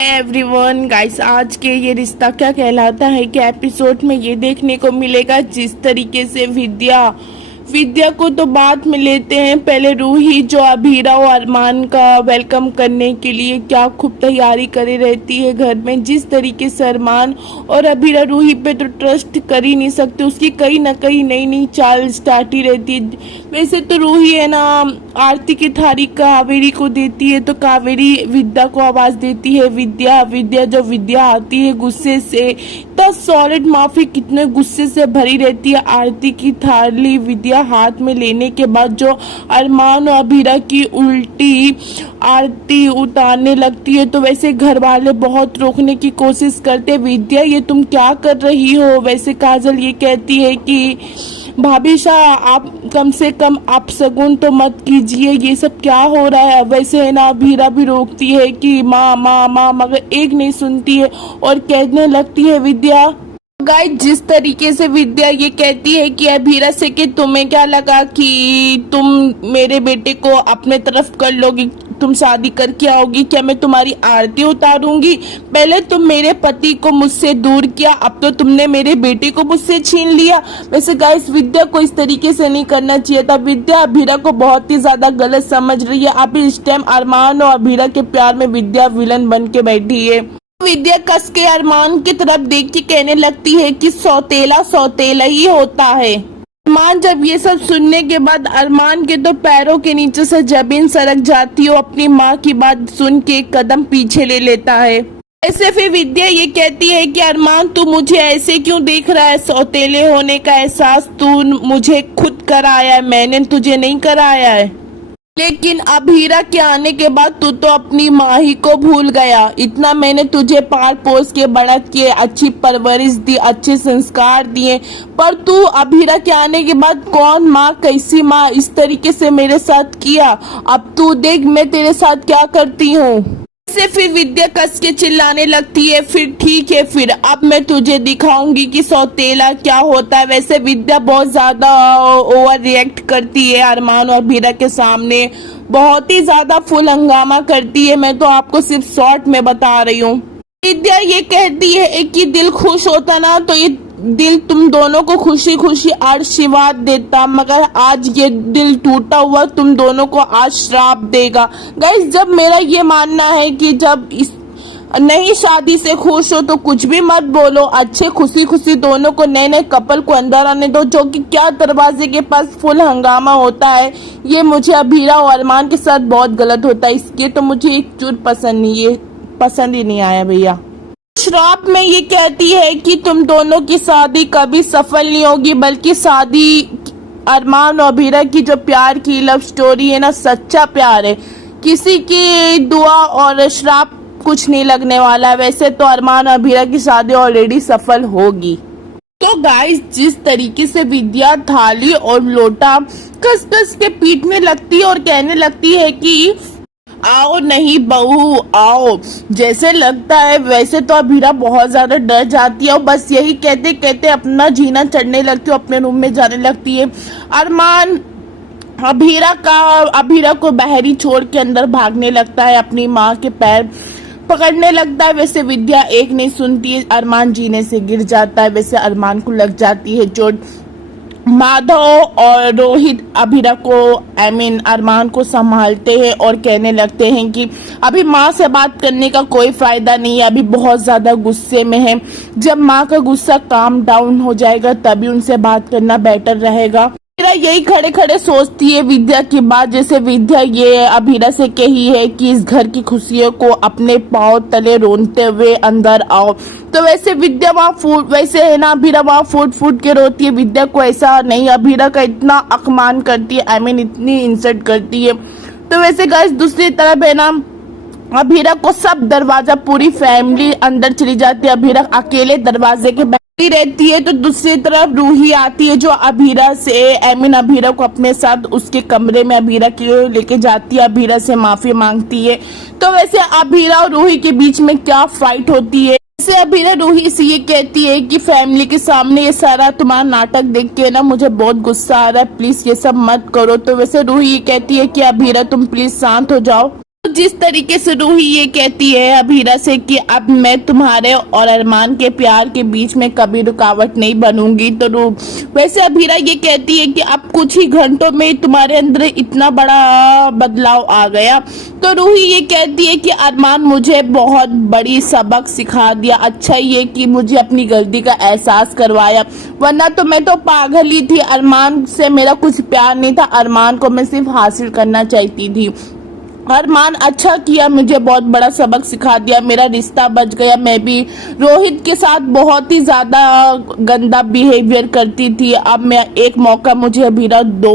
Everyone guys, आज के ये रिश्ता क्या कहलाता है कि एपिसोड में ये देखने को मिलेगा जिस तरीके से विद्या को तो बाद में लेते हैं। पहले रूही जो अभीरा और अरमान का वेलकम करने के लिए क्या खूब तैयारी करे रहती है घर में। जिस तरीके से अरमान और अभीरा रूही पे तो ट्रस्ट कर ही नहीं सकते, उसकी कहीं ना कहीं नई नई चाल स्टार्ट ही रहती है। वैसे तो रूही है ना आरती की थारी कावेरी को देती है तो कावेरी विद्या को आवाज देती है विद्या आती है गुस्से से, तब सॉलिड माफी कितने गुस्से से भरी रहती है। आरती की थाली विद्या हाथ में लेने के बाद जो अरमान और अभीरा की उल्टी आरती उतारने लगती है तो वैसे घर वाले बहुत रोकने की कोशिश करते, विद्या ये तुम क्या कर रही हो। वैसे काजल ये कहती है कि भाभी शाह आप कम से कम आप शगुन तो मत कीजिए, ये सब क्या हो रहा है। वैसे है ना अभीरा भी रोकती है कि माँ माँ माँ, मगर एक नहीं सुनती है और कहने लगती है विद्या। गाइस, जिस तरीके से विद्या ये कहती है कि अभीरा से कि तुम्हें क्या लगा कि तुम मेरे बेटे को अपने तरफ कर लोगी, तुम शादी करके आओगी, क्या मैं तुम्हारी आरती उतारूंगी। पहले तुम मेरे पति को मुझसे दूर किया, अब तो तुमने मेरे बेटे को मुझसे छीन लिया। वैसे गाइस, विद्या को इस तरीके से नहीं करना चाहिए था। विद्या अभीरा को बहुत ही ज्यादा गलत समझ रही है। अब इस टाइम अरमान और अभीरा के प्यार में विद्या विलन बन के बैठी है। विद्या कस के अरमान की तरफ देख के कहने लगती है कि सौतेला ही होता है। अरमान जब ये सब सुनने के बाद अरमान के तो पैरों के नीचे से जमीन सरक जाती है, अपनी माँ की बात सुन के एक कदम पीछे ले लेता है। ऐसे फिर विद्या ये कहती है कि अरमान तू मुझे ऐसे क्यों देख रहा है, सौतेले होने का एहसास तू मुझे खुद कराया है, मैंने तुझे नहीं कराया है। लेकिन अभीरा के आने के बाद तू तो अपनी माँ ही को भूल गया। इतना मैंने तुझे पाल पोस के बड़ा किए, अच्छी परवरिश दी, अच्छे संस्कार दिए, पर तू अभीरा के आने के बाद कौन माँ कैसी माँ इस तरीके से मेरे साथ किया। अब तू देख मैं तेरे साथ क्या करती हूँ। से फिर विद्या कस के चिल्लाने लगती है, फिर ठीक है, फिर अब मैं तुझे दिखाऊंगी कि सौतेला क्या होता है। वैसे विद्या बहुत ज्यादा ओवर रिएक्ट करती है अरमान और अभीरा के सामने, बहुत ही ज्यादा फुल हंगामा करती है। मैं तो आपको सिर्फ शॉर्ट में बता रही हूँ। विद्या ये कहती है कि दिल खुश होता ना तो ये दिल तुम दोनों को खुशी खुशी आशीर्वाद देता, मगर आज ये दिल टूटा हुआ तुम दोनों को आज श्राप देगा। गाइस, जब मेरा ये मानना है कि जब इस नई शादी से खुश हो तो कुछ भी मत बोलो, अच्छे खुशी खुशी दोनों को नए नए कपल को अंदर आने दो। जो कि क्या दरवाजे के पास फुल हंगामा होता है, ये मुझे अभीरा और अरमान के साथ बहुत गलत होता है। इसके तो मुझे एक चूर पसंद नहीं, ये पसंद ही नहीं आया भैया। श्राप में ये कहती है कि तुम दोनों की शादी कभी सफल नहीं होगी, बल्कि शादी अरमान और अभीरा की जो प्यार की लव स्टोरी है ना, सच्चा प्यार है, किसी की दुआ और श्राप कुछ नहीं लगने वाला है। वैसे तो अरमान और अभीरा की शादी ऑलरेडी सफल होगी। तो गाइस, जिस तरीके से विद्या थाली और लोटा कस कस के पीटने लगती है और कहने लगती है कि आओ नहीं बहू आओ, जैसे लगता है वैसे तो अभीरा बहुत ज्यादा डर जाती है और बस यही कहते कहते अपना जीना चढ़ने लगती है, अपने रूम में जाने लगती है। अरमान अभीरा को बहरी छोड़ के अंदर भागने लगता है, अपनी माँ के पैर पकड़ने लगता है। वैसे विद्या एक नहीं सुनती है, अरमान जीने से गिर जाता है। वैसे अरमान को लग जाती है चोट। माधव और रोहित अभीरा को अरमान को संभालते हैं और कहने लगते हैं कि अभी माँ से बात करने का कोई फायदा नहीं है, अभी बहुत ज्यादा गुस्से में है। जब माँ का गुस्सा काम डाउन हो जाएगा तभी उनसे बात करना बेटर रहेगा। अभीरा यही खड़े खड़े सोचती है विद्या की बात, जैसे विद्या ये अभीरा से कही है कि इस घर की खुशियों को अपने पांव तले रोनते हुए अंदर आओ। तो वैसे विद्या वैसे है ना अभीरा वहाँ फूट फूट के रोती है। विद्या को ऐसा नहीं, अभीरा का इतना अपमान करती है, इतनी इंसल्ट करती है। तो वैसे गाइस, दूसरी तरफ है ना अभीरा को सब दरवाजा पूरी फैमिली अंदर चली जाती है, अभीरा अकेले दरवाजे के रहती है। तो दूसरी तरफ रूही आती है जो अभीरा से अभीरा को अपने साथ उसके कमरे में अभीरा के लेके जाती है, अभीरा से माफी मांगती है। तो वैसे अभीरा और रूही के बीच में क्या फाइट होती है। वैसे अभीरा रूही से ये कहती है कि फैमिली के सामने ये सारा तुम्हारा नाटक देख के ना मुझे बहुत गुस्सा आ रहा है, प्लीज ये सब मत करो। तो वैसे रूही ये कहती है कि अभीरा तुम प्लीज शांत हो जाओ। जिस तरीके से रूही ये कहती है अभीरा से कि अब मैं तुम्हारे और अरमान के प्यार के बीच में कभी रुकावट नहीं बनूंगी, तो वैसे अभीरा ये कहती है कि अब कुछ ही घंटों में तुम्हारे अंदर इतना बड़ा बदलाव आ गया। तो रूही ये कहती है कि अरमान मुझे बहुत बड़ी सबक सिखा दिया, अच्छा ये कि मुझे अपनी गलती का एहसास करवाया, वरना तो मैं तो पागल ही थी। अरमान से मेरा कुछ प्यार नहीं था, अरमान को मैं सिर्फ हासिल करना चाहती थी। अरमान अच्छा किया, मुझे बहुत बड़ा सबक सिखा दिया, मेरा रिश्ता बच गया। मैं भी रोहित के साथ बहुत ही ज्यादा गंदा बिहेवियर करती थी, अब मैं एक मौका मुझे अभीरा दो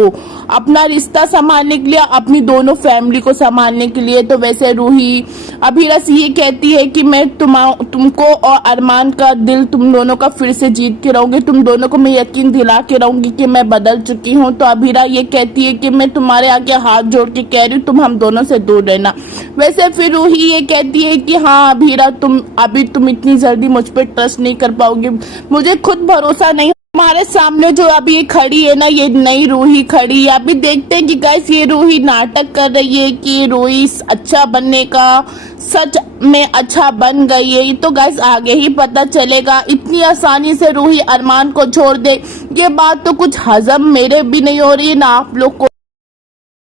अपना रिश्ता संभालने के लिए, अपनी दोनों फैमिली को संभालने के लिए। तो वैसे रूही अभीरा से ये कहती है कि मैं तुमको और अरमान का दिल तुम दोनों का फिर से जीत के रहूंगी, तुम दोनों को मैं यकीन दिला के रहूंगी कि मैं बदल चुकी हूँ। तो अभीरा ये कहती है कि मैं तुम्हारे आगे हाथ जोड़ के कह रही हूँ, तुम हम दोनों से दूर रहना। वैसे फिर रूही ये कहती है कि हाँ अभीरा, तुम इतनी जल्दी मुझ पर ट्रस्ट नहीं कर पाओगे, मुझे खुद भरोसा नहीं। हमारे सामने जो अभी ये खड़ी है ना, ये नई रूही खड़ी है। अभी देखते हैं कि गाइस ये रूही नाटक कर रही है कि रूही अच्छा बनने का सच में अच्छा बन गई है, तो गाइस आगे ही पता चलेगा। इतनी आसानी से रूही अरमान को छोड़ दे, ये बात तो कुछ हजम मेरे भी नहीं हो रही है ना आप लोग को।